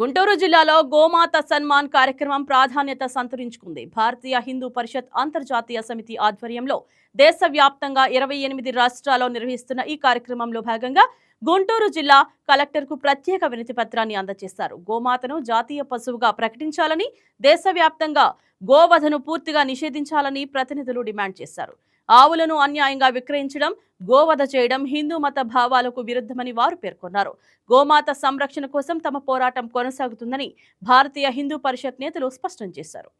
గుంటూరు జిల్లాలో గోమాత సన్మాన్ కార్యక్రమం ప్రాధాన్యత సంతరించుకుంది. భారతీయ హిందూ పరిషత్ అంతర్జాతీయ సమితి ఆధ్వర్యంలో దేశవ్యాప్తంగా 28 రాష్ట్రాల్లో నిర్వహిస్తున్న ఈ కార్యక్రమంలో భాగంగా గుంటూరు జిల్లా కలెక్టర్కు ప్రత్యేక వినతి పత్రాన్ని అందజేశారు. గోమాతను జాతీయ పశువుగా ప్రకటించాలని, దేశవ్యాప్తంగా గోవధను పూర్తిగా నిషేధించాలని ప్రతినిధులు డిమాండ్ చేశారు. ఆవులను అన్యాయంగా విక్రయించడం, గోవధ చేయడం హిందూ మత భావాలకు విరుద్ధమని వారు పేర్కొన్నారు. గోమాత సంరక్షణ కోసం తమ పోరాటం కొనసాగుతుందని భారతీయ హిందూ పరిషత్ నేతలు స్పష్టం చేశారు.